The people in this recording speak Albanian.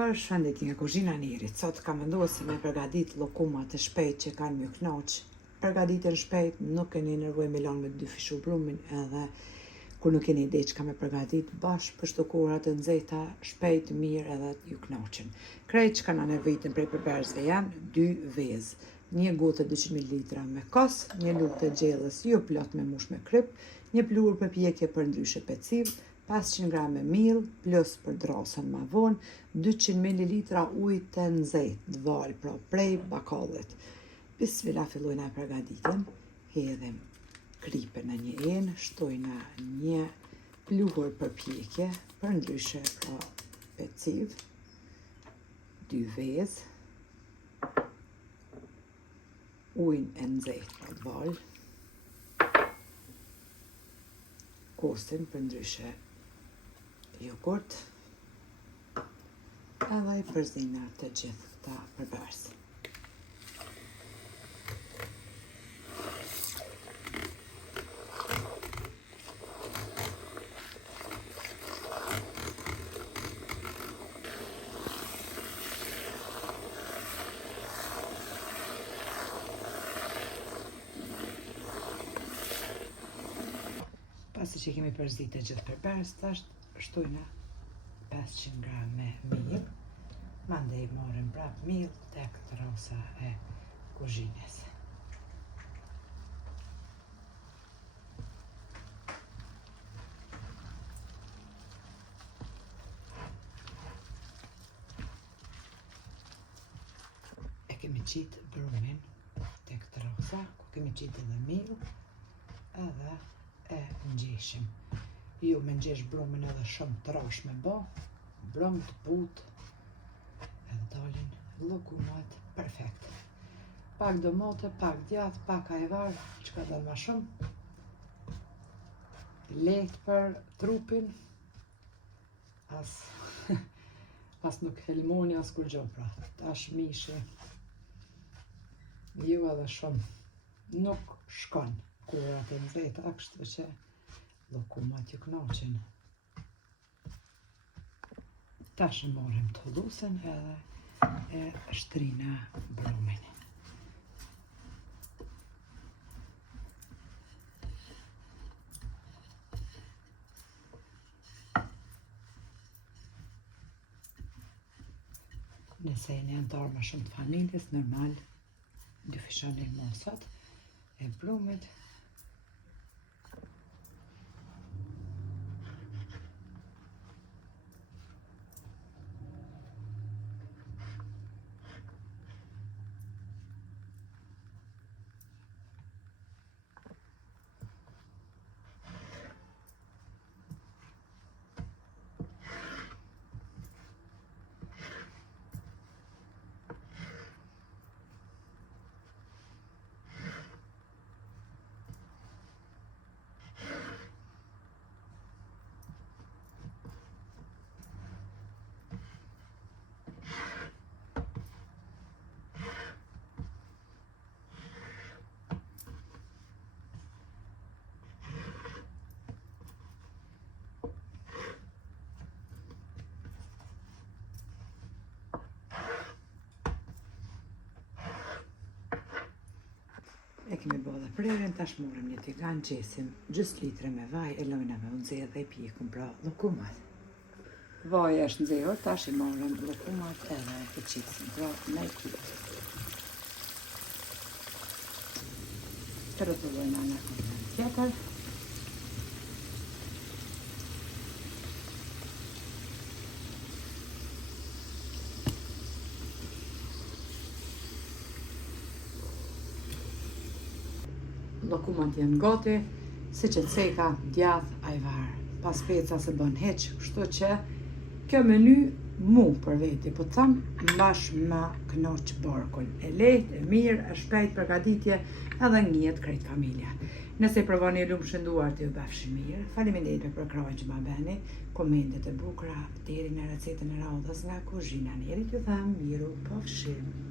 Për shëndetje nga kuzhina njerit, sot kam vendosur me përgatit llokuma të shpejt që kanë më kënaq. Përgatitjen shpejt, nuk keni nevojë me lanë me dy fishu brumin, edhe kur nuk keni ide çka me përgatit, bashkë për shtukura të nxehta, shpejt, mirë edhe ju kënaqen. Krejt çka na nevojitën prej përberzve janë 2 vezë, një gotë 200 ml me kos, një lugë të gjellës jo plot me mush me kryp, një pluhur përpjekje për ndryshe peciv, 500 gram me miell plus për drosën ma vonë, 200 ml ujë të nxehtë, dval, pra prej bakallit. Bismillah, fillojna përgatitjen. Hedhim kripën në një enë, shtojna një pluhur përpjekje për ndryshe pra peciv, 2 vezë, ujin e nxehtë pra dval, kosin për ndryshe jogurt, edhe i përzina të gjithë këta përbërës. Pasi që kemi përzit të gjithë përbërës, tash shtojna 500 gram me miell, mandej marrim prap miell tek trosa e kuzhinës. E kemi qitë brumin tek trosa, ku kemi qitë edhe miell, edhe e ngjeshim. Ju me nxesh brumin edhe shumë trash me bo, brum të but, edhe dalin llokumat perfekt. Pak domate, pak djath, pak ajvar, çka do më shumë. Lehtë për trupin, as nuk helmoni as kur gjë pra. Tash mishi, ju edhe shumë nuk shkon kurat e nxehta, kështu që llokumat ju kënaqen. Tash marrim tullusen edhe e shtrina brumin. Nëse jeni antar më shumë të familjes, normal 2 fishane mosat e brumit. E kemi bërë dhe prerën, tash morëm një tigan, gjesim gjys litre me vaj, e lojna me u nxehë dhe i pjekum pra llokumat. Vaji është nxehur, tash i morëm llokumat edhe i qisim pra me kujt. Të rrotullojna në anën tjetër. Llokumat janë gati, siç e ceka, djath, ajvar. Pas peca se bën hiç, kështu që kjo meny mu për veti, po tham mbash ma kënaq barkun. E lehtë, e mirë, e shpejt përgatitje, edhe njihet krejt familja. Nëse provoni e lumshën duart ju bafshi mirë. Faleminderit për krahun që ma bëni, komentet e bukura deri në recetën e radhës nga kuzhina njerit, ju them miru pafshim.